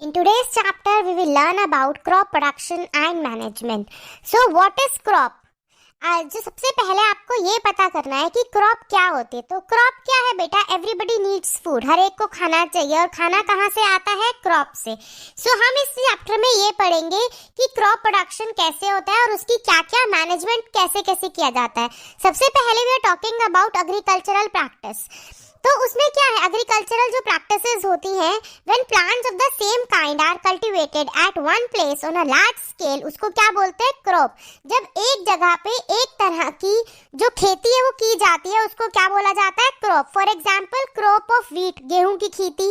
In today's chapter, we will learn about crop production and management. So, what is crop? जो सबसे पहले आपको ये पता करना है कि क्रॉप क्या होती है। तो क्रॉप क्या है बेटा? एवरीबडी नीड्स फूड, हर एक को खाना चाहिए और खाना कहाँ से आता है? क्रॉप से। सो हम इस चैप्टर में ये पढ़ेंगे कि क्रॉप प्रोडक्शन कैसे होता है और उसकी क्या क्या मैनेजमेंट कैसे कैसे किया जाता है। सबसे पहले we are talking about agricultural practice. तो उसमें क्या है? एग्रीकल्चरल जो प्रैक्टिसेस होती हैं, when plants of the same kind are cultivated at one place on a large scale, उसको क्या बोलते हैं? क्रॉप। जब एक जगह पे एक तरह की जो खेती है वो की जाती है, उसको क्या बोला जाता है? Crop. For example crop of wheat, गेहूं की खेती।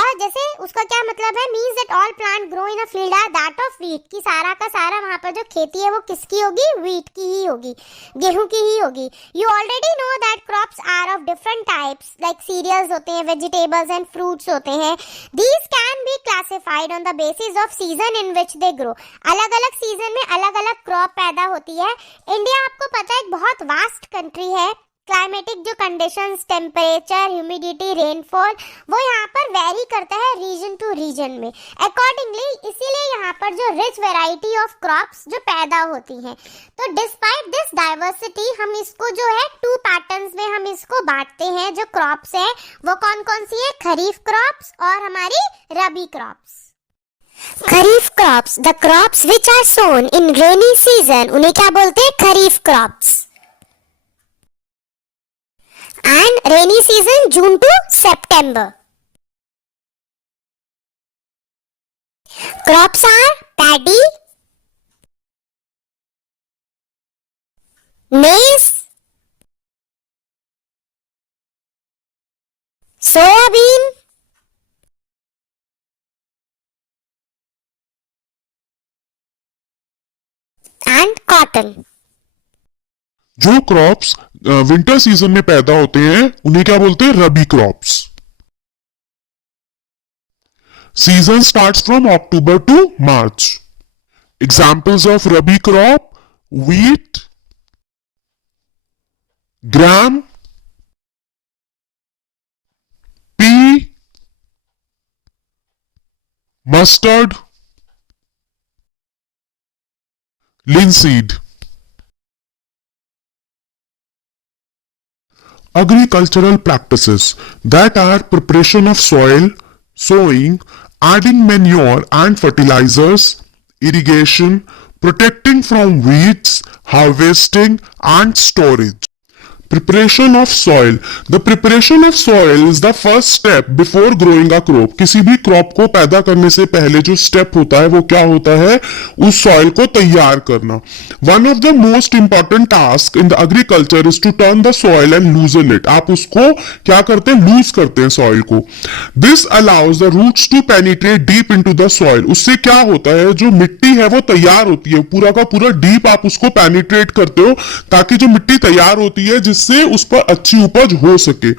और जैसे उसका क्या मतलब है? Means that all plant grow in a field are that of wheat, कि सारा का सारा वहां पर जो खेती है वो किसकी होगी? व्हीट की ही होगी, गेहूं की ही होगी। You already know that crops are of different types, like cereals होते हैं, वेजिटेबल्स एंड फ्रूट्स होते हैं। These can be classified on the basis of season in which they grow. अलग अलग सीजन में अलग अलग क्रॉप पैदा होती है। इंडिया आपको पता है एक बहुत वास्ट कंट्री है। क्लाइमेटिक जो कंडीशंस, टेम्परेचर, ह्यूमिडिटी, रेनफॉल, वो यहाँ पर वेरी करता है रीजन टू रीजन में। अकॉर्डिंगली इसीलिए यहाँ पर जो रिच वैरायटी ऑफ क्रॉप्स जो पैदा होती हैं। तो डिस्पाइट दिस डाइवर्सिटी हम इसको जो है टू पैटर्न्स में हम इसको बांटते हैं। जो क्रॉप्स है वो कौन कौन सी है? खरीफ क्रॉप्स और हमारी rabi crops. Kharif crops, the crops which are sown in rainy season, उन्हें क्या बोलते हैं? Kharif crops. And rainy season June to September. Crops are paddy, maize, soybean, and cotton. जो क्रॉप्स विंटर सीजन में पैदा होते हैं उन्हें क्या बोलते हैं? Rabi crops. Season starts from October to March. Examples of rabi crop: wheat, gram, pea, mustard, linseed. Agricultural practices that are preparation of soil, sowing, adding manure and fertilizers, irrigation, protecting from weeds, harvesting and storage. Preparation of soil. The preparation of soil is the first step before growing a crop. किसी भी crop को पैदा करने से पहले जो step होता है वो क्या होता है? उस सॉइल को तैयार करना। One of the most important tasks in the agriculture is to turn the soil and loosen it. आप उसको क्या करते हैं? लूज करते हैं सॉइल को। This allows the roots to penetrate deep into the soil. उससे क्या होता है? जो मिट्टी है वो तैयार होती है, पूरा का पूरा डीप आप उसको पेनिट्रेट करते हो ताकि जो मिट्टी तैयार होती है जिससे उस पर अच्छी उपज हो सके।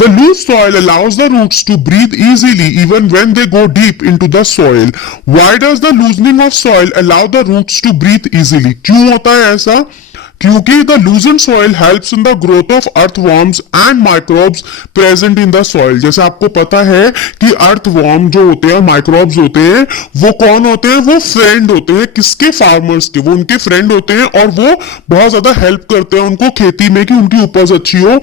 The loose soil allows the roots to breathe easily even when they go deep into the soil. Why does the loosening of soil allow the roots to breathe easily? क्यों होता है ऐसा? क्योंकि the loosened soil helps in the growth of earthworms and microbes present in the soil. जैसे आपको पता है कि earthworm जो होते हैं, microbes होते हैं, वो कौन होते हैं? वो फ्रेंड होते हैं किसके? फार्मर्स के। वो उनके फ्रेंड होते हैं और वो बहुत ज्यादा हेल्प करते हैं उनको खेती में कि उनकी उपज अच्छी हो।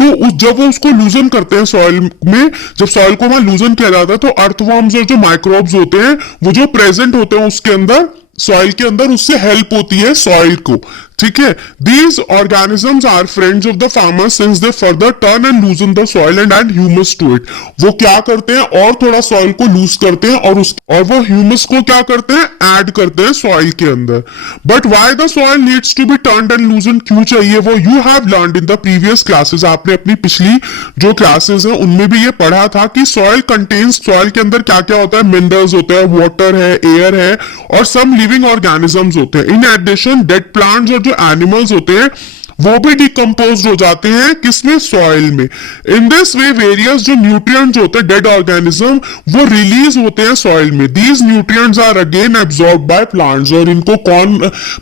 तो जब वो उसको लूजन करते हैं सॉइल में, जब सॉइल को वहां लूजन किया जाता है तो अर्थवर्म्स और जो माइक्रोब्स होते हैं वो जो प्रेजेंट होते हैं उसके अंदर, सॉइल के अंदर, उससे हेल्प होती है सॉइल को। ठीक है। These organisms are friends of the farmer since they further turn and loosen the soil and add humus to it. वो क्या करते हैं? और थोड़ा सॉइल को लूज करते हैं और वो ह्यूमस को क्या करते हैं? ऐड करते हैं सॉइल के अंदर। But why the soil needs to be turned and loosen? क्यों चाहिए वो? You have learned in the previous classes. आपने अपनी पिछली जो क्लासेस है उनमें भी ये पढ़ा था कि सॉइल कंटेन्स, सॉइल के अंदर क्या क्या होता है? मिनरल्स होते हैं, वाटर है, एयर है और सम लिविंग ऑर्गेनिजम्स होते हैं। इन एडिशन डेड प्लांट्स और जो एनिमल्स होते हैं वो भी डिकम्पोज हो जाते हैं किसमें, सॉइल में। इन दिस वे वेरियस जो न्यूट्रिएंट्स होते हैं डेड ऑर्गेनिज्म वो रिलीज होते हैं सॉइल में। These nutrients are again absorb by plants, और इनको कौन,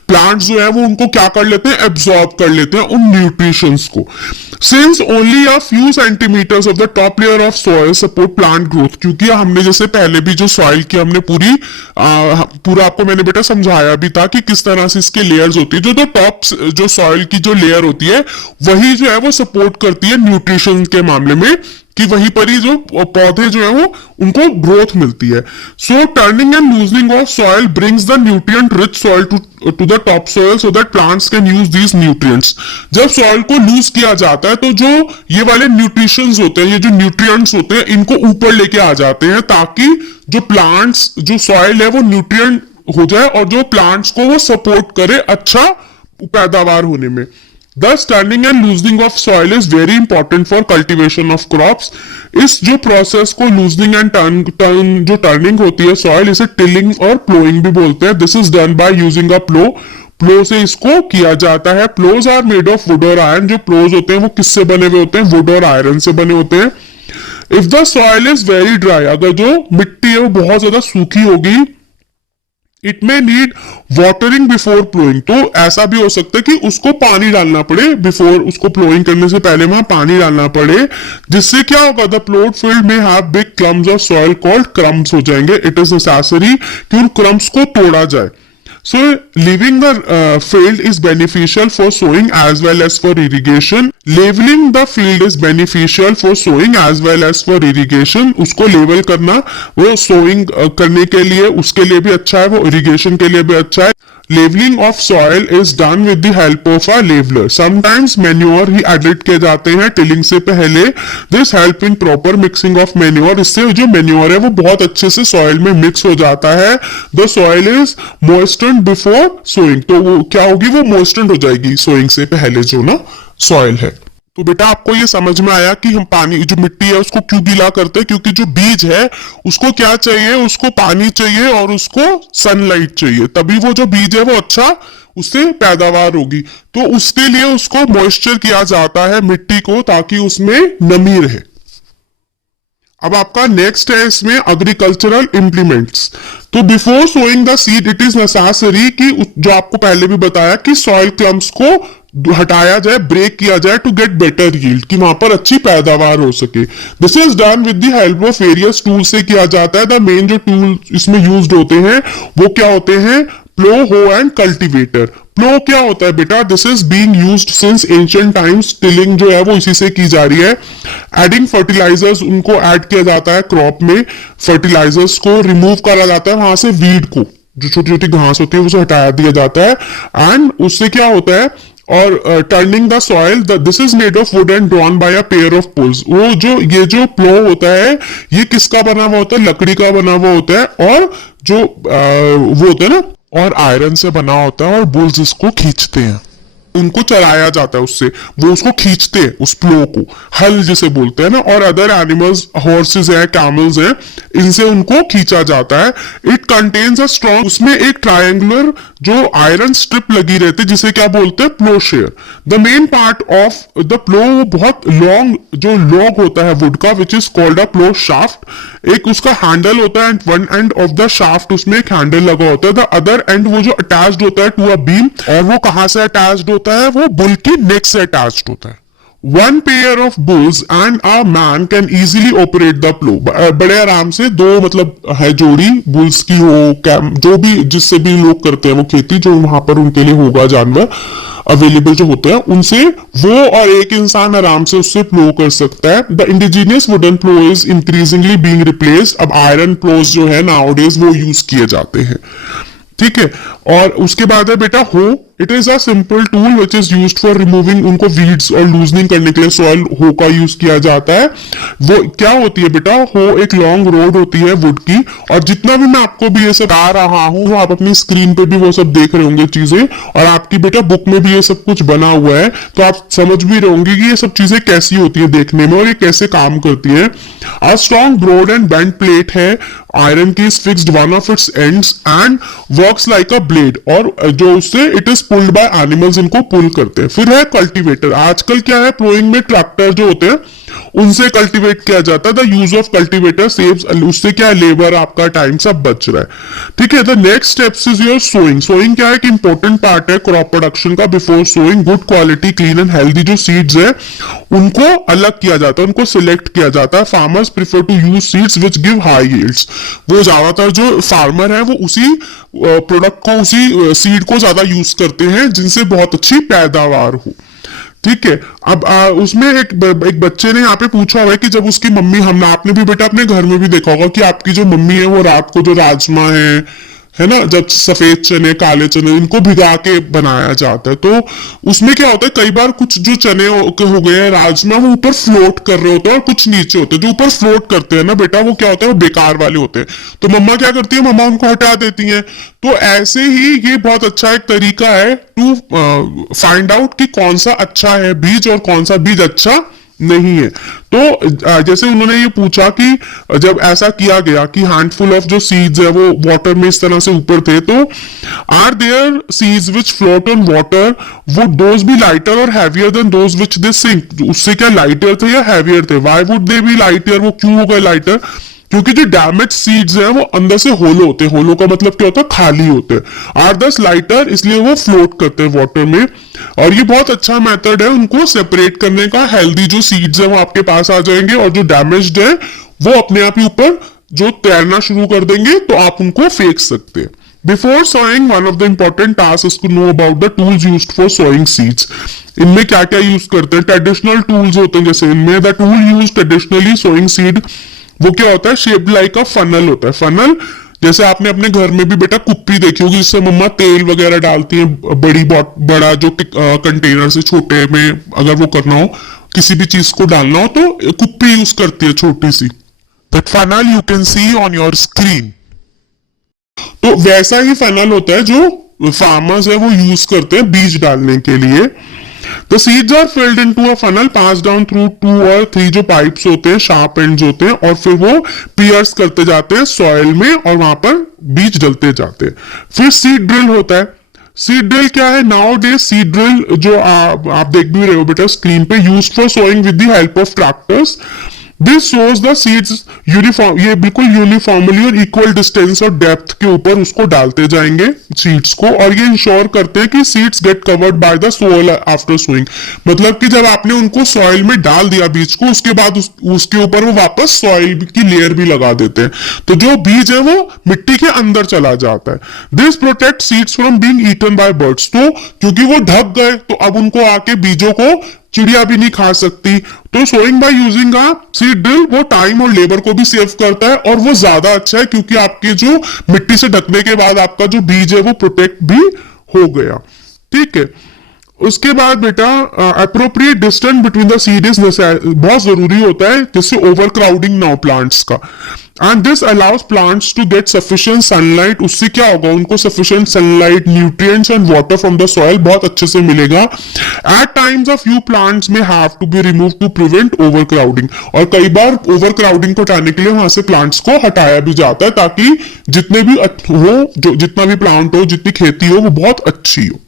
प्लांट्स जो है वो उनको क्या कर लेते हैं, एब्जॉर्ब कर लेते हैं उन न्यूट्रिशंस को। Since only a few centimetres of the top layer of soil support plant growth, क्योंकि हमने जैसे पहले भी जो सॉइल की हमने पूरा आपको मैंने बेटा समझाया भी था कि किस तरह से इसके लेयर्स होती है। जो टॉप जो सॉइल की जो लेयर होती है वही जो है वो सपोर्ट करती है न्यूट्रिशन के मामले में, कि वहीं पर ही जो पौधे जो है वो उनको ग्रोथ मिलती है। So turning and loosening of soil brings the nutrient rich soil to the top soil so that plants can use these nutrients. जब सॉइल को लूज किया जाता है तो जो ये वाले न्यूट्रिशंस होते हैं, ये जो न्यूट्रिएंट्स होते हैं, इनको ऊपर लेके आ जाते हैं ताकि जो प्लांट्स, जो सॉइल है वो न्यूट्रिएंट हो जाए और जो प्लांट्स को वो सपोर्ट करे अच्छा पैदावार होने में। Thus, turning and loosening of soil is very important for cultivation of crops. इस जो प्रोसेस को loosening and जो टर्निंग होती है सॉइल, इसे टिलिंग और प्लोइंग भी बोलते हैं। This is done by using a plough. Plough से इसको किया जाता है। Ploughs are made of wood और आयरन। जो प्लोज होते हैं वो किससे बने हुए होते हैं, वुड और आयरन से बने होते हैं। If the soil is very dry, अगर जो मिट्टी है वो बहुत ज्यादा सूखी होगी, it may need watering before ploughing, तो ऐसा भी हो सकता है कि उसको पानी डालना पड़े, बिफोर उसको प्लोइंग करने से पहले वहां पानी डालना पड़े, जिससे क्या होगा, द प्लोड फील्ड में have big clumps of soil called crumbs हो जाएंगे। इट इज नेसेसरी कि उन क्रम्स को तोड़ा जाए। So leaving the field is beneficial for sowing as well as for irrigation. Leveling the field is beneficial for sowing as well as for irrigation. उसको level करना वो sowing करने के लिए उसके लिए भी अच्छा है, वो irrigation के लिए भी अच्छा है। Leveling of soil is done with the help of a leveler. Sometimes manure he added किए जाते हैं टिलिंग से पहले। This help in proper mixing of manure. इससे जो manure है वो बहुत अच्छे से soil में mix हो जाता है। The soil is moistened before sowing. तो वो क्या होगी, वो moistened हो जाएगी sowing से पहले जो ना soil है। तो बेटा आपको ये समझ में आया कि हम पानी, जो मिट्टी है उसको क्यों गीला करते हैं, क्योंकि जो बीज है उसको क्या चाहिए, उसको पानी चाहिए और उसको सनलाइट चाहिए, तभी वो जो बीज है वो अच्छा उससे पैदावार होगी। तो उसके लिए उसको मॉइस्चर किया जाता है मिट्टी को, ताकि उसमें नमी रहे। अब आपका नेक्स्ट है इसमें एग्रीकल्चरल इंप्लीमेंट्स। तो before sowing the seed it is necessary कि जो आपको पहले भी बताया कि सॉइल क्लम्स को हटाया जाए, ब्रेक किया जाए टू गेट बेटर यील्ड, कि वहां पर अच्छी पैदावार हो सके। This is done with the help of various tool से किया जाता है। द मेन जो टूल इसमें यूज्ड होते हैं वो क्या होते हैं, प्लो, हो एंड कल्टीवेटर। प्लो क्या होता है बेटा, this is being used since ancient times. Tilling जो है वो इसी से की जा रही है। एडिंग फर्टिलाइजर्स, उनको ऐड किया जाता है क्रॉप में, फर्टिलाइजर्स को रिमूव करा जाता है वहां से, वीड को, जो छोटी छोटी घास होती है उसे हटा दिया जाता है। एंड उससे क्या होता है, और turning the soil, this is made of wood and drawn by a pair of poles. वो जो ये जो प्लो होता है ये किसका बना हुआ होता है, लकड़ी का बना हुआ होता है, और जो वो होता है ना, और आयरन से बना होता है, और बुल्स इसको खींचते हैं, उनको चलाया जाता है उससे, वो उसको खींचते हैं उस प्लो को, हल जिसे बोलते हैं ना, और अदर एनिमल्स, हॉर्सेस हैं, कैमल्स हैं, इनसे उनको खींचा जाता है। इट कंटेन्स अ स्ट्रॉन्ग, उसमें एक ट्रायंगुलर जो आयरन स्ट्रिप लगी रहती है जिसे क्या बोलते हैं, plough share. The main part of the plough, वो बहुत लॉन्ग जो लॉग होता है वुड का, which is called a plough shaft. एक उसका हैंडल होता है, and one end of the shaft उसमें एक हैंडल लगा होता है। द अदर एंड वो जो अटैच्ड होता है टू अ बीम, और वो कहां से अटैच्ड होता है, वो बुल की नेक से अटैच्ड होता है। One pair of bulls and a man can easily operate the plow. बड़े आराम से दो, मतलब है जोड़ी बुल्स की हो, जो भी जिससे भी लोग करते हैं वो खेती, जो वहां पर उनके लिए होगा जानवर अवेलेबल जो होते हैं, उनसे वो और एक इंसान आराम से उससे प्लो कर सकता है। The indigenous wooden plough is increasingly being replaced. अब आयरन प्लोज जो है नाउडेज वो यूज किए जाते हैं, ठीक है। और उसके बाद है बेटा हो। It is a simple tool which is used for removing, उनको वीड्स और लूजनिंग करने के लिए सॉइल हो का यूज किया जाता है। वो क्या होती है बेटा, हो एक लॉन्ग रोड होती है वुड की, और जितना भी मैं आपको भी ये सब आ रहा हूं वो आप अपनी स्क्रीन पे भी वो सब देख रहे होंगे चीजें, और आपकी बेटा बुक में भी ये सब कुछ बना हुआ है, तो आप समझ भी रहे होंगे कि ये सब चीजें कैसी होती है देखने में और ये कैसे काम करती है। A strong broad and bend plate है आयरन की, is fixed one of its ends and works like a blade. Blade, और जो उससे it is pulled by animals, इनको पुल करते हैं। फिर है कल्टीवेटर। आजकल क्या है, प्लोइंग में ट्रैक्टर जो होते हैं उनसे कल्टीवेट किया जाता है। The use of cultivator saves, उससे क्या है, लेबर आपका टाइम सब बच रहा है। ठीक है। The next steps is your sowing. Sowing क्या है, एक इंपॉर्टेंट पार्ट है क्रॉप प्रोडक्शन का। Before sowing good quality clean and healthy जो सीड्स है उनको अलग किया जाता है, उनको सिलेक्ट किया जाता है। Farmers prefer to use seeds which give high yields. वो ज्यादातर जो फार्मर है वो उसी प्रोडक्ट को, उसी सीड को ज्यादा यूज करते हैं जिनसे बहुत अच्छी पैदावार हो। ठीक है। अब उसमें एक बच्चे ने यहाँ पे पूछा हुआ है कि जब उसकी मम्मी, हम आपने भी बेटा अपने घर में भी देखा होगा कि आपकी जो मम्मी है वो रात को जो राजमा है ना, जब सफेद चने काले चने इनको भिगा के बनाया जाता है, तो उसमें क्या होता है, कई बार कुछ जो चने हो गए हैं राजमा, वो ऊपर फ्लोट कर रहे होते हैं और कुछ नीचे होते हैं। जो ऊपर फ्लोट करते हैं ना बेटा, वो क्या होता है, वो बेकार वाले होते हैं। तो मम्मा क्या करती है, मम्मा उनको हटा देती हैं। तो ऐसे ही ये बहुत अच्छा एक तरीका है टू फाइंड आउट कि कौन सा अच्छा है बीज और कौन सा बीज अच्छा नहीं है। तो जैसे उन्होंने ये पूछा कि जब ऐसा किया गया कि हैंडफुल ऑफ जो सीड्स है वो वाटर में इस तरह से ऊपर थे, तो are there seeds which float on water, would those be lighter और heavier than those which they sink. उससे क्या लाइटर थे या हैवियर थे? Why would they be lighter? वो क्यों हो गए लाइटर? क्योंकि जो डैमेज सीड्स हैं वो अंदर से होलो होते हैं। होलो का मतलब क्या होता है, खाली होते हैं। आर दस लाइटर, इसलिए वो फ्लोट करते हैं वाटर में। और ये बहुत अच्छा मेथड है उनको सेपरेट करने का। हेल्दी जो सीड्स है वो आपके पास आ जाएंगे और जो डैमेज्ड है वो अपने आप ही ऊपर जो तैरना शुरू कर देंगे, तो आप उनको फेंक सकते हैं। Before sowing one of the important task is to know about the tools used for sowing seeds. इनमें क्या क्या यूज करते हैं? ट्रेडिशनल टूल्स होते हैं, जैसे इनमें the tool use traditionally sowing seed, वो क्या होता है, शेप्ड लाइक अ फनल होता है। फनल जैसे आपने अपने घर में भी बेटा कुप्पी देखी होगी, जिससे मम्मा तेल वगैरह डालती हैं। बड़ा जो कंटेनर से छोटे में अगर वो करना हो, किसी भी चीज को डालना हो, तो कुप्पी यूज करती है छोटी सी। That funnel you can see on your screen. तो वैसा ही फनल होता है जो फार्मर्स है वो यूज करते हैं बीज डालने के लिए। The seeds are filled into a funnel, passed down through 2 or 3 जो पाइप्स होते हैं, शार्प एंड्स होते हैं, और फिर वो पियर्स करते जाते हैं सॉइल में और वहां पर बीज डलते जाते हैं। फिर सीड ड्रिल होता है। सीड ड्रिल क्या है? नाउ डे सीड ड्रिल जो आप देख भी रहे हो बेटा स्क्रीन पे, use for sowing with the help of tractors. This sows the seeds uniform, ये बिल्कुल यूनिफॉर्मली और इक्वल डिस्टेंस और डेप्थ के ऊपर उसको डालते जाएंगे सीड्स को, और ये इंश्योर करते हैं कि seeds get covered by the soil after sowing. मतलब कि जब आपने उनको सॉइल में डाल दिया बीज को, उसके बाद उसके ऊपर वो वापस सॉइल की लेयर भी लगा देते हैं, तो जो बीज है वो मिट्टी के अंदर चला जाता है। This protect seeds from being eaten by birds. तो क्योंकि वो ढक गए, तो अब उनको आके बीजों को चिड़िया भी नहीं खा सकती। तो sowing by using a seed drill वो टाइम और लेबर को भी सेव करता है, और वो ज्यादा अच्छा है क्योंकि आपके जो मिट्टी से ढकने के बाद आपका जो बीज है वो प्रोटेक्ट भी हो गया। ठीक है। उसके बाद बेटा appropriate distance between the seed is बहुत जरूरी होता है, जिससे ओवर क्राउडिंग ना हो प्लांट्स का। And this allows plants to get sufficient sunlight. उससे क्या होगा, उनको sufficient sunlight, nutrients and water from the soil बहुत अच्छे से मिलेगा। At times a few plants में have to be remove to prevent overcrowding. और कई बार ओवर क्राउडिंग को हटाने के लिए वहां से प्लांट्स को हटाया भी जाता है, ताकि जितने भी हो, जो जितना भी प्लांट हो, जितनी खेती हो, वो बहुत अच्छी हो।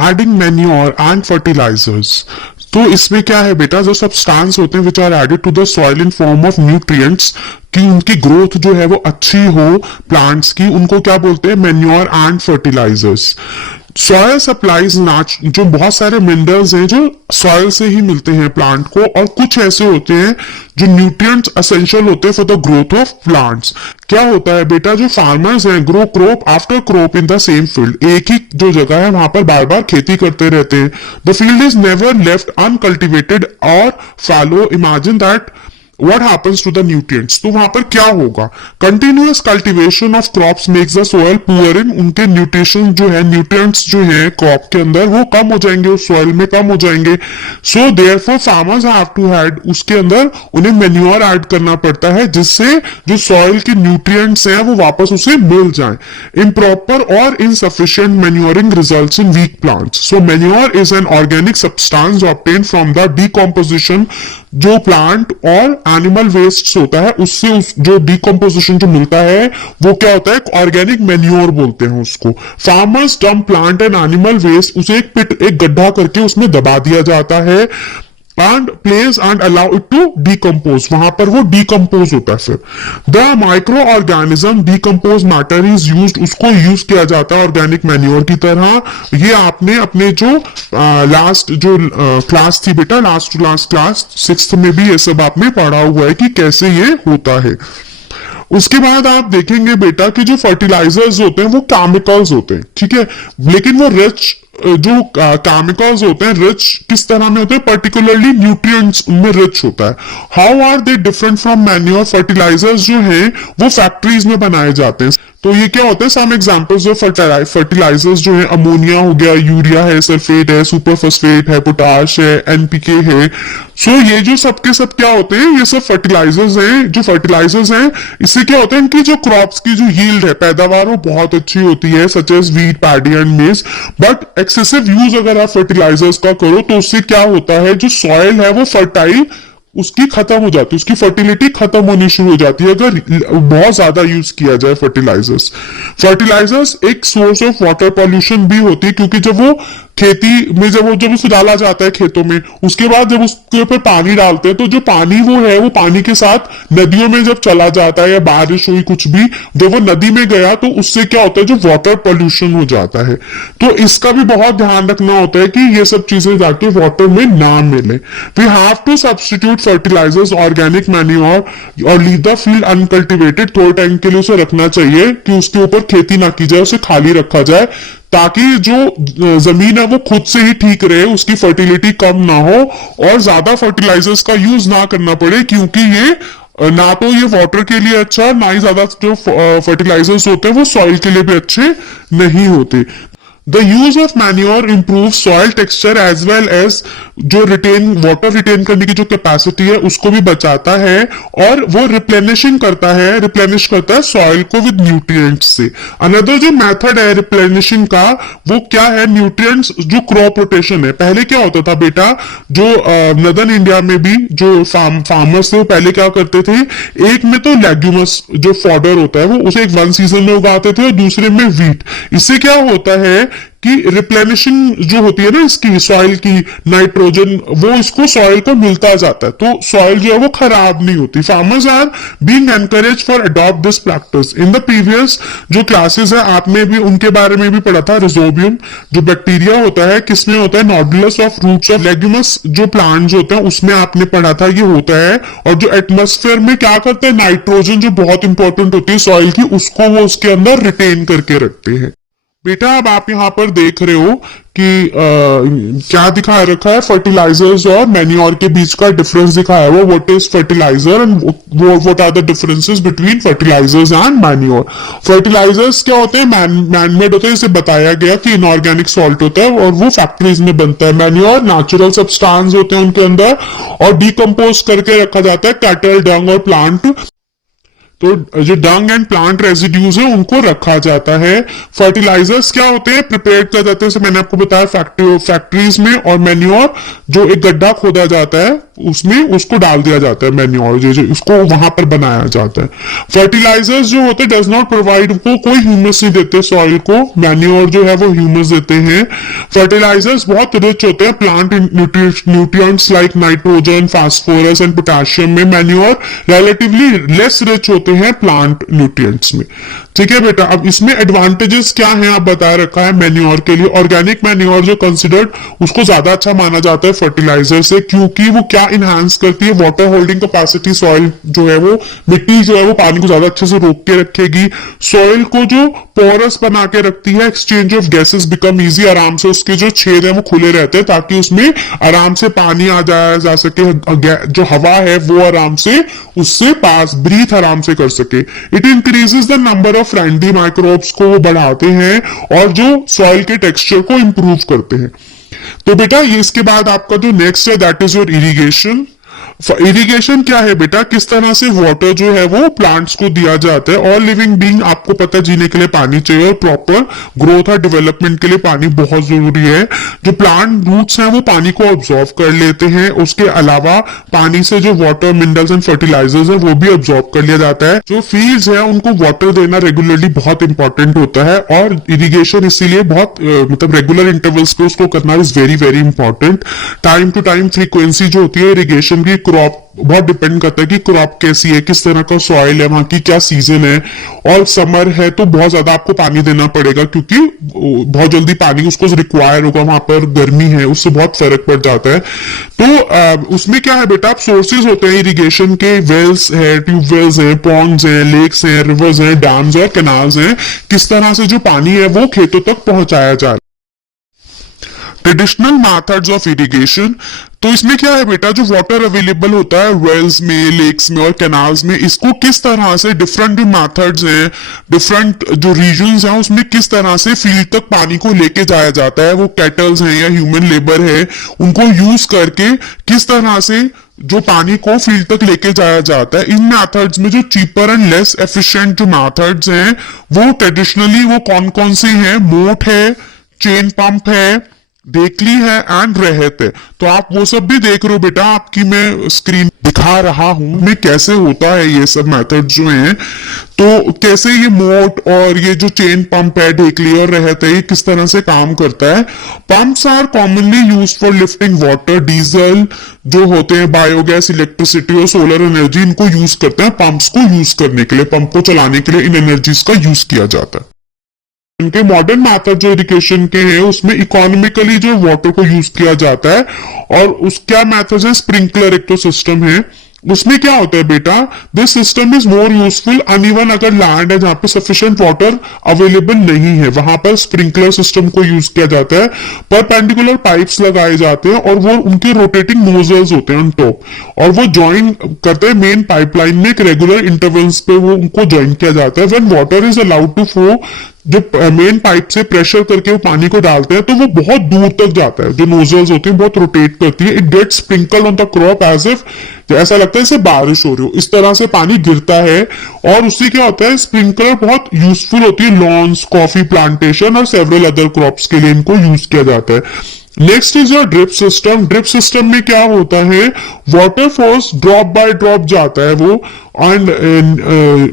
Adding manure and fertilisers. तो इसमें क्या है बेटा, जो सब्सटेंस होते हैं which are added to the soil in form of nutrients, कि उनकी ग्रोथ जो है वो अच्छी हो प्लांट्स की, उनको क्या बोलते हैं, manure and fertilisers. Soil supplies जो बहुत सारे मिनरल्स हैं जो सॉयल से ही मिलते हैं प्लांट को, और कुछ ऐसे होते हैं जो न्यूट्रिएंट्स एसेंशियल होते हैं for the growth of plants. क्या होता है बेटा, जो फार्मर्स हैं grow crop after crop in the same field, एक ही जो जगह है वहां पर बार बार खेती करते रहते हैं। The field is never left uncultivated और fallow. Imagine that what happens to the nutrients? तो वहां पर क्या होगा, continuous cultivation of crops makes the soil poor in, उनके न्यूट्रिशन जो है, न्यूट्रिएंट्स जो है क्रॉप के अंदर वो कम हो जाएंगे, उस सॉइल में कम हो जाएंगे। So therefore farmers have to add, उसके अंदर उन्हें मैन्योर ऐड करना पड़ता है, जिससे जो सॉइल के न्यूट्रिएंट्स हैं वो वापस उसे मिल जाए। इम्प्रॉपर और insufficient manuring results in weak plants. So manure is an organic substance obtained from the decomposition जो प्लांट और एनिमल वेस्ट होता है उससे जो डिकम्पोजिशन जो मिलता है वो क्या होता है, ऑर्गेनिक मैन्योर बोलते हैं उसको। Farmers dump plant and animal waste, उसे एक गड्ढा करके उसमें दबा दिया जाता है and place and allow it to decompose, वहां पर वो decompose होता है। फिर the microorganism decompose matter is used, उसको यूज किया जाता है ऑर्गेनिक मैन्योर की तरह। ये आपने अपने जो लास्ट जो क्लास थी बेटा, last to last class 6th में भी ये सब आपने पढ़ा हुआ है कि कैसे ये होता है। उसके बाद आप देखेंगे बेटा कि जो फर्टिलाइजर्स होते हैं वो केमिकल्स होते हैं, ठीक है, लेकिन वो रिच जो केमिकल्स होते हैं रिच किस तरह में होते हैं, पर्टिकुलरली न्यूट्रिएंट्स उनमें रिच होता है। How are they different from manure, fertilisers जो हैं वो फैक्ट्रीज में बनाए जाते हैं। तो ये क्या होता है, सम एग्जांपल्स ऑफ फर्टिलाइजर्स जो है, अमोनिया हो गया, यूरिया है, सल्फेट है, सुपरफॉस्फेट है, पोटाश है, एनपीके है। सो ये जो सबके सब क्या होते हैं, ये सब फर्टिलाइजर्स हैं। जो फर्टिलाइजर्स हैं इससे क्या होता है, इनकी जो क्रॉप्स की जो यील्ड है, पैदावार, वो बहुत अच्छी होती है, such as wheat, paddy and maize. But excessive use अगर आप फर्टिलाइजर्स का करो तो उससे क्या होता है, जो सॉइल है वो फर्टाइल उसकी खत्म हो जाती है, उसकी फर्टिलिटी खत्म होनी शुरू हो जाती है अगर बहुत ज्यादा यूज किया जाए फर्टिलाइजर्स। फर्टिलाइजर्स एक सोर्स ऑफ वाटर पॉल्यूशन भी होती है, क्योंकि जब वो खेती में जब उसको डाला जाता है खेतों में, उसके बाद जब उसके ऊपर पानी डालते हैं तो जो पानी वो है वो पानी के साथ नदियों में जब चला जाता है, या बारिश हुई कुछ भी, जब वो नदी में गया तो उससे क्या होता है, जो वाटर पॉल्यूशन हो जाता है। तो इसका भी बहुत ध्यान रखना होता है कि ये सब चीजें जाके वाटर में ना मिले। We have to substitute fertilisers organic manure और लीव द फील्ड अनकल्टिवेटेड, थोड़े टाइम के लिए उसे रखना चाहिए कि उसके ऊपर खेती ना की जाए, उसे खाली रखा जाए, ताकि जो जमीन है वो खुद से ही ठीक रहे, उसकी फर्टिलिटी कम ना हो और ज्यादा फर्टिलाइजर्स का यूज ना करना पड़े, क्योंकि ये ना तो ये वाटर के लिए अच्छा, ना ही ज्यादा जो फर्टिलाइजर्स होते हैं वो सॉइल के लिए भी अच्छे नहीं होते। The use of manure improve soil texture as well as जो वाटर रिटेन करने की जो कैपेसिटी है उसको भी बचाता है, और वो रिप्लेनिश करता है सॉइल को विद न्यूट्रिएंट्स से। अनदर जो मेथड है रिप्लेनिशिंग का वो क्या है, न्यूट्रिएंट्स जो क्रॉप रोटेशन है। पहले क्या होता था बेटा, जो नदर्न इंडिया में भी जो फार्मर्स थे वो पहले क्या करते थे, एक में तो लेग्यूमस जो फॉडर होता है वो उसे एक वन सीजन में उगाते थे और दूसरे में व्हीट। इससे क्या होता है कि रिप्लेनिशिंग जो होती है ना इसकी सॉइल की, नाइट्रोजन वो इसको सॉइल को मिलता जाता है, तो सॉइल जो है वो खराब नहीं होती। Farmers are being encourage for adopt this practice. In the previous जो क्लासेस है आपने भी उनके बारे में भी पढ़ा था, रिजोबियम जो बैक्टीरिया होता है किसमें होता है, नोडुलस ऑफ रूट्स ऑफ लेग्यूमस जो प्लांट्स होते हैं उसमें आपने पढ़ा था ये होता है। और जो एटमॉस्फेयर में क्या करते हैं, नाइट्रोजन जो बहुत इंपॉर्टेंट होती है सॉइल की, उसको वो उसके अंदर रिटेन करके रखते हैं। बेटा अब आप यहाँ पर देख रहे हो कि क्या दिखा रखा है, फर्टिलाइजर्स और मैन्योर के बीच का डिफरेंस दिखाया हुआ, what is fertiliser and what are the differences between fertilisers and manure. Fertilisers क्या होते हैं, मैनमेड होते हैं, इसे बताया गया कि इनऑर्गेनिक सॉल्ट होता है और वो फैक्ट्रीज में बनता है। मैन्योर नेचुरल सब्सटेंस होते हैं उनके अंदर और डिकम्पोज करके रखा जाता है कैटल, डंग और प्लांट, तो जो डंग एंड प्लांट रेजिड्यूज है उनको रखा जाता है। फर्टिलाइजर्स क्या होते हैं, प्रिपेयर किया जाता है, मैंने आपको बताया फैक्ट्रीज में, और मैन्योर जो एक गड्ढा खोदा जाता है उसमें उसको डाल दिया जाता है, मैन्योर जो उसको वहां पर बनाया जाता है। फर्टिलाइजर्स जो होते हैं डज नॉट प्रोवाइड, को कोई ह्यूमस नहीं देते सॉइल को, मैन्योर जो है वो ह्यूमस देते हैं। फर्टिलाइजर्स बहुत रिच होते हैं plant nutrients like nitrogen, phosphorus and potassium में, मैन्योर रिलेटिवली लेस रिच होते हैं प्लांट न्यूट्रिएंट्स में। ठीक है बेटा, अब इसमें एडवांटेजेस क्या हैं आप बता रखा है मैन्योर के लिए। ऑर्गेनिक मैन्योर जो कंसिडर्ड उसको ज्यादा अच्छा माना जाता है फर्टिलाइजर से, क्योंकि वो क्या इनहांस करती है, वाटर होल्डिंग कैपेसिटी, सॉइल जो है वो मिट्टी जो है वो पानी को ज्यादा अच्छे से रोक के रखेगी, सॉइल को जो पोरस बना के रखती है, exchange of gases become easy, आराम से उसके जो छेद है वो खुले रहते हैं ताकि उसमें आराम से पानी आ जाया जा सके, जो हवा है वो आराम से उससे पास ब्रीथ आराम से कर सके। It increases the number of friendly microbes को वो बढ़ाते हैं और जो सॉइल के टेक्सचर को इंप्रूव करते हैं। तो बेटा ये इसके बाद आपका जो नेक्स्ट है that is your irrigation. Irrigation क्या है बेटा, किस तरह से वाटर जो है वो प्लांट्स को दिया जाता है। ऑल लिविंग बीइंग, आपको पता है, जीने के लिए पानी चाहिए और प्रॉपर ग्रोथ और डेवलपमेंट के लिए पानी बहुत जरूरी है। जो प्लांट रूट्स हैं वो पानी को ऑब्जॉर्व कर लेते हैं, उसके अलावा पानी से जो वाटर मिनरल्स एंड फर्टिलाइजर्स है वो भी ऑब्जॉर्व कर लिया जाता है। जो फील्ड्स है उनको वाटर देना रेगुलरली बहुत इंपॉर्टेंट होता है, और इरिगेशन इसीलिए बहुत मतलब रेगुलर इंटरवल्स पे उसको करना is very very important. Time to time frequency जो होती है इरिगेशन की, क्रॉप बहुत डिपेंड करता है कि क्रॉप कैसी है, किस तरह का सॉइल है, वहां की क्या सीजन है। और समर है तो बहुत ज्यादा आपको पानी देना पड़ेगा, क्योंकि बहुत जल्दी पानी उसको रिक्वायर होगा, वहां पर गर्मी है, उससे बहुत फर्क पड़ जाता है। तो उसमें क्या है बेटा, आप सोर्सेज होते हैं इरिगेशन के, वेल्स है, ट्यूबवेल्स है, पॉन्ड्स है, लेक्स है, रिवर्स है, डैम्स और कैनाल्स है, किस तरह से जो पानी है वो खेतों तक पहुंचाया जा रहा है। ट्रेडिशनल मेथड्स ऑफ इरिगेशन, तो इसमें क्या है बेटा, जो वाटर अवेलेबल होता है वेल्स में, लेक्स में और कैनाल्स में, इसको किस तरह से डिफरेंट जो मेथड्स हैं, डिफरेंट जो रीजन्स हैं, उसमें किस तरह से फील्ड तक पानी को लेके जाया जाता है। वो कैटल्स हैं या ह्यूमन लेबर है, उनको यूज करके किस तरह से जो पानी को फील्ड तक लेके जाया जाता है। इन मेथड्स में जो चीपर एंड लेस एफिशिएंट जो मेथड्स हैं वो ट्रेडिशनली वो कौन कौन से हैं, मोट है, चेन पंप है, देखली है एंड रहत है। तो आप वो सब भी देख रहे हो बेटा, आपकी मैं स्क्रीन दिखा रहा हूं में कैसे होता है ये सब मेथड जो हैं। तो कैसे ये मोट और ये जो चेन पंप है, ढेकली और रहत है, ये किस तरह से काम करता है। Pumps are commonly use for lifting water. Diesel जो होते हैं, बायोगैस, इलेक्ट्रिसिटी और सोलर एनर्जी, इनको यूज करते हैं पंप्स को यूज करने के लिए, पंप को चलाने के लिए इन एनर्जीज का यूज किया जाता है। इनके मॉडर्न मेथड जो इरिगेशन के हैं उसमें इकोनॉमिकली जो वाटर को यूज किया जाता है, और उसका मेथड है स्प्रिंकलर, एक तो सिस्टम है। उसमें क्या होता है बेटा, this system is more useful uneven, अगर लैंड है जहां पे सफिशिएंट वाटर अवेलेबल नहीं है, वहां पर स्प्रिंकलर सिस्टम को यूज किया जाता है। परपेंडिकुलर पाइप्स लगाए जाते हैं और वो उनके रोटेटिंग नोजल्स होते हैं ऑन टॉप, और वो ज्वाइन करते हैं मेन पाइपलाइन में, एक रेगुलर इंटरवल्स पे वो उनको ज्वाइन किया जाता है। When water is allowed to flow, जो मेन पाइप से प्रेशर करके वो पानी को डालते हैं तो वो बहुत दूर तक जाता है, जो नोजल्स होती है बहुत रोटेट करती है। It gets sprinkle on the crop as if, ऐसा लगता है जैसे बारिश हो रही हो, इस तरह से पानी गिरता है। और उससे क्या होता है, स्प्रिंकलर बहुत यूजफुल होती है लॉन्स, कॉफी प्लांटेशन और सेवरल अदर क्रॉप्स के लिए इनको यूज किया जाता है। Next is your drip system. Drip system में क्या होता है, water force drop by drop जाता है वो, and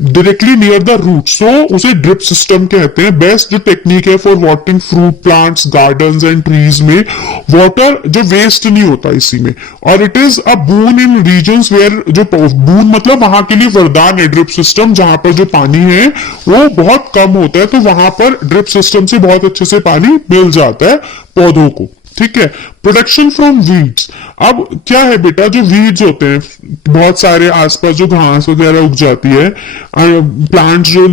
directly near the root, so उसे ड्रिप सिस्टम कहते हैं। बेस्ट जो टेक्निक है for watering fruit plants, gardens and trees में, वाटर जो वेस्ट नहीं होता इसी में। और it is a boon in regions where, जो बून मतलब वहां के लिए वरदान है ड्रिप सिस्टम, जहां पर जो पानी है वो बहुत कम होता है, तो वहां पर ड्रिप सिस्टम से बहुत अच्छे से पानी मिल जाता है पौधों को। ठीक है। प्रोटेक्शन फ्रॉम वीड्स, अब क्या है बेटा, जो वीड्स होते हैं बहुत सारे आसपास, जो घास वगैरह उग जाती है, प्लांट्स जो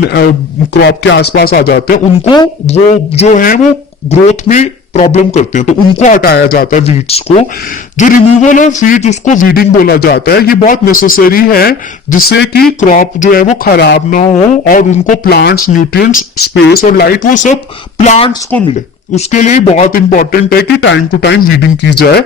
क्रॉप के आसपास आ जाते हैं, उनको वो जो है वो ग्रोथ में प्रॉब्लम करते हैं, तो उनको हटाया जाता है वीड्स को। जो रिमूवल ऑफ वीड्स, उसको वीडिंग बोला जाता है। ये बहुत नेसेसरी है जिससे कि क्रॉप जो है वो खराब ना हो और उनको प्लांट्स, न्यूट्रिएंट्स, स्पेस और लाइट वो सब प्लांट्स को मिले। उसके लिए बहुत इंपॉर्टेंट है कि टाइम टू टाइम वीडिंग की जाए।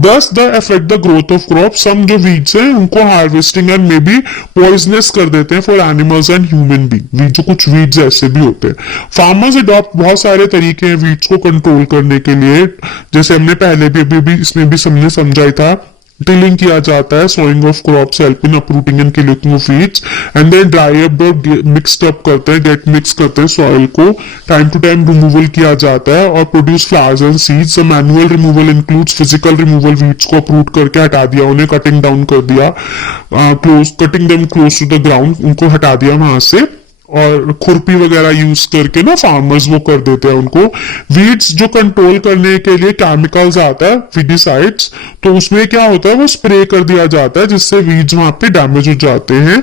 Thus the affect the growth of crop, some जो वीड्स हैं उनको harvesting and may be poisonous कर देते हैं for animals and human being. जो कुछ वीड्स ऐसे भी होते हैं। फार्मर्स अडॉप्ट बहुत सारे तरीके हैं वीड्स को कंट्रोल करने के लिए, जैसे हमने पहले भी अभी इसमें भी हमने समझा था। टिलिंग किया जाता है, sowing of crops, help in uprooting and killing of weeds, and then dry up, mixed up करते हैं, गेट मिक्स करते हैं सॉइल को। टाइम टू टाइम रिमूवल किया जाता है और produce flowers and seeds. Manual removal includes physical removal, weeds को अपरूट करके हटा दिया, उन्हें कटिंग डाउन कर दिया, cutting them close to the ground, उनको हटा दिया वहां से। और खुरपी वगैरह यूज करके ना फार्मर्स वो कर देते हैं उनको। वीड्स जो कंट्रोल करने के लिए केमिकल्स आता है, वीडिसाइड्स, तो उसमें क्या होता है वो स्प्रे कर दिया जाता है जिससे वीड्स वहां पे डैमेज हो जाते हैं।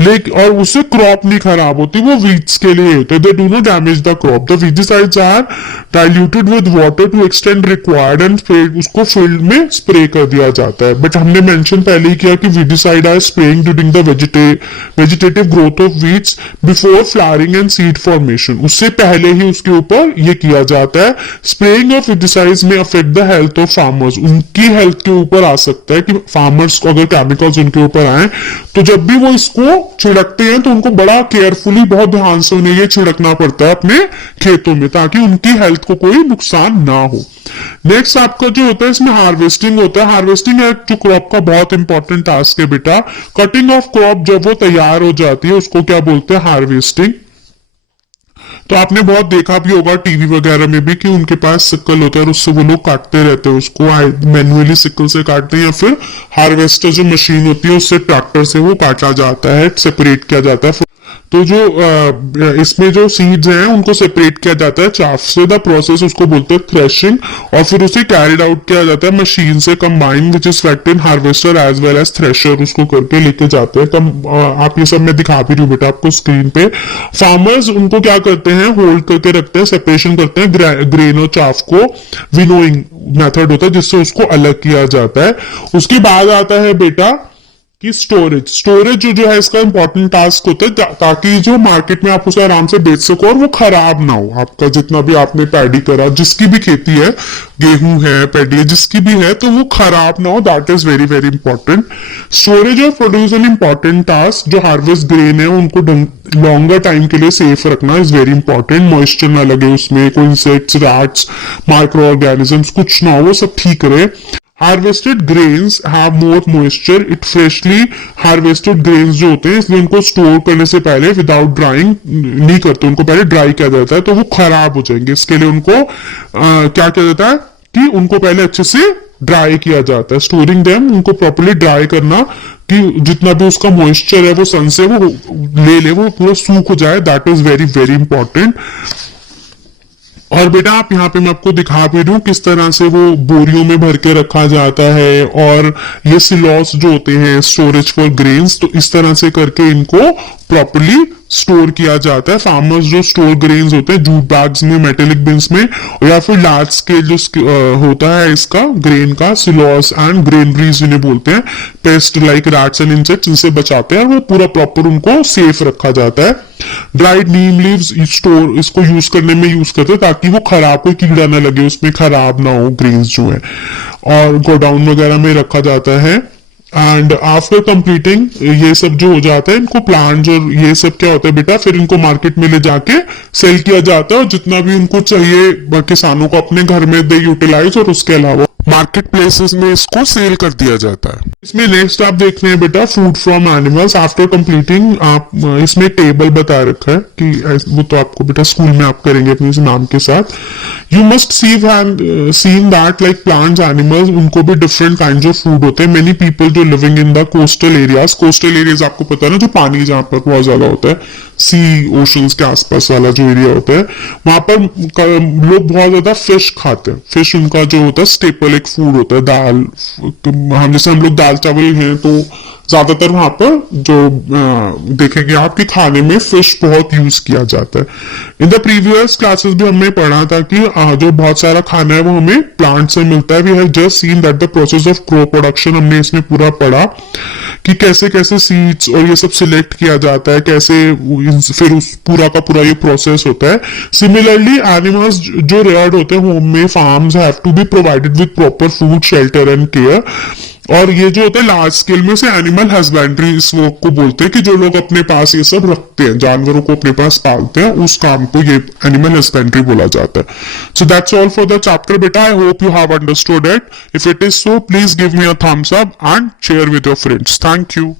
लेकिन और उससे क्रॉप नहीं खराब होती, वो वीड्स के लिए होते हैं। They do not damage the crop. The weedicides are diluted with water to extend required and उसको फील्ड में स्प्रे कर दिया जाता है। बट हमने मेंशन पहले ही किया कि weedicide are spraying during the vegetative growth of weeds before flowering and seed formation. उससे पहले ही उसके ऊपर ये किया जाता है। स्प्रेइंग ऑफ वीडिसाइड्स में affect the health of farmers, उनकी हेल्थ के ऊपर आ सकता है कि फार्मर्स को अगर केमिकल्स उनके ऊपर आए तो जब भी वो इसको छिड़कते हैं तो उनको बड़ा केयरफुली, बहुत ध्यान से उन्हें ये छिड़कना पड़ता है अपने खेतों में, ताकि उनकी हेल्थ को कोई नुकसान ना हो। नेक्स्ट आपका जो होता है इसमें हार्वेस्टिंग होता है। हार्वेस्टिंग है जो क्रॉप का बहुत इंपॉर्टेंट टास्क है बेटा। कटिंग ऑफ क्रॉप जब वो तैयार हो जाती है उसको क्या बोलते हैं, हार्वेस्टिंग। तो आपने बहुत देखा भी होगा टीवी वगैरह में भी कि उनके पास सिक्कल होता है और उससे वो लोग काटते रहते हैं, उसको मैन्युअली सिक्कल से काटते हैं या फिर हार्वेस्टर जो मशीन होती है उससे ट्रैक्टर से वो काटा जाता है, सेपरेट किया जाता है। तो जो इसमें जो सीड्स हैं उनको सेपरेट किया जाता है चाफ से। द प्रोसेस उसको बोलते हैं थ्रेशिंग, और फिर उसे कैरिड आउट किया जाता है मशीन से combine which is fact in harvester as well as thresher, उसको करके लेके जाते हैं। आप ये सब मैं दिखा भी रही हूँ बेटा आपको स्क्रीन पे। फार्मर्स उनको क्या करते हैं, होल्ड करके रखते हैं, सेपरेशन करते हैं ग्रेन और चाफ को। विनोइंग मेथड होता है जिससे उसको अलग किया जाता है। उसके बाद आता है बेटा कि स्टोरेज जो है इसका इंपॉर्टेंट टास्क होता है, ताकि जो मार्केट में आप उसे आराम से बेच सको और वो खराब ना हो। आपका जितना भी आपने पैडी करा, जिसकी भी खेती है, गेहूं है, पैडी है, जिसकी भी है, तो वो खराब ना हो। That is very very important. Storage और प्रोड्यूस एन इंपॉर्टेंट टास्क। जो हार्वेस्ट ग्रेन है उनको लॉन्गर टाइम के लिए सेफ रखना इज वेरी इंपॉर्टेंट। मॉइस्चर ना लगे उसमें, कोई इंसेक्ट्स, रैट्स, माइक्रो ऑर्गेनिजम्स कुछ ना हो, वो सब ठीक रहे। Harvested grains have more moisture. It freshly harvested grains जो होते हैं इसलिए उनको स्टोर करने से पहले विदाउट ड्राइंग नहीं करते, उनको पहले ड्राई किया जाता है, तो वो खराब हो जाएंगे। इसके लिए उनको क्या किया जाता है कि उनको पहले अच्छे से ड्राई किया जाता है। स्टोरिंग देम, उनको प्रॉपर्ली ड्राई करना कि जितना भी उसका मॉइस्चर है वो सन से वो ले, वो पूरा सूख हो जाए। That is very very important. और बेटा आप यहाँ पे मैं आपको दिखा भी दूं किस तरह से वो बोरियों में भर के रखा जाता है। और ये सिलॉस जो होते हैं, स्टोरेज फॉर ग्रेन्स, तो इस तरह से करके इनको प्रॉपर्ली स्टोर किया जाता है। फार्मर्स जो स्टोर ग्रेन्स होते हैं जूट बैग्स में, मेटेलिक बिन्स में, या फिर लार्ज स्केल जो होता है इसका ग्रेन का, सिलॉस एंड ग्रेनरीज इन्हें बोलते हैं। Paste like rats and insects इनसे बचाते हैं, वो पूरा प्रॉपर उनको सेफ रखा जाता है। ड्राइड नीम लीव्स स्टोर इसको यूज करने में यूज करते हैं ताकि वो खराब, कोई कीड़ा ना लगे उसमें, खराब ना हो ग्रेन्स जो है। और गोडाउन वगैरह में रखा जाता है। एंड आफ्टर कंप्लीटिंग ये सब जो हो जाता है, इनको प्लांट्स और ये सब क्या होता है बेटा, फिर इनको मार्केट में ले जाके सेल किया जाता है। और जितना भी उनको चाहिए किसानों को अपने घर में दे यूटिलाइज, और उसके अलावा मार्केट प्लेसेस में इसको सेल कर दिया जाता है। इसमें नेक्स्ट आप देख रहे हैं बेटा food from animals. After completing आप इसमें टेबल बता रखा है कि वो तो आपको बेटा स्कूल में आप करेंगे अपने नाम के साथ। You must seen that like plants, animals, उनको भी डिफरेंट काइंड ऑफ फूड होते हैं। मेनी पीपल जो living in the coastal areas आपको पता है ना, जो पानी जहाँ पर बहुत ज्यादा होता है, सी ओशंस के आसपास वाला जो एरिया होता है, वहां पर लोग बहुत ज्यादा फिश खाते हैं। फिश उनका जो होता है स्टेपल एक फूड होता है। दाल, हम लोग दाल चावल हैं तो ज्यादातर वहां पर जो देखेंगे आपके खाने में फिश बहुत यूज किया जाता है। इन द प्रीवियस क्लासेस भी हमने पढ़ा था कि जो बहुत सारा खाना है वो हमें प्लांट से मिलता है। We have just seen that the process of crop production, हमने इसमें पूरा पढ़ा कि कैसे कैसे सीड्स और ये सब सिलेक्ट किया जाता है, कैसे फिर उस पूरा का पूरा ये प्रोसेस होता है। सिमिलरली एनिमल्स जो रेयर्ड होते हैं होम में, farms have to be provided with proper food, shelter and care. और ये जो होता है लार्ज स्केल में से एनिमल हस्बेंड्री इस वर्क को बोलते हैं कि जो लोग अपने पास ये सब रखते हैं, जानवरों को अपने पास पालते हैं, उस काम को ये एनिमल हस्बेंड्री बोला जाता है। So that's all for the chapter बेटा। I hope you have understood it. If it is so please give me a thumbs up and share with your friends. Thank you.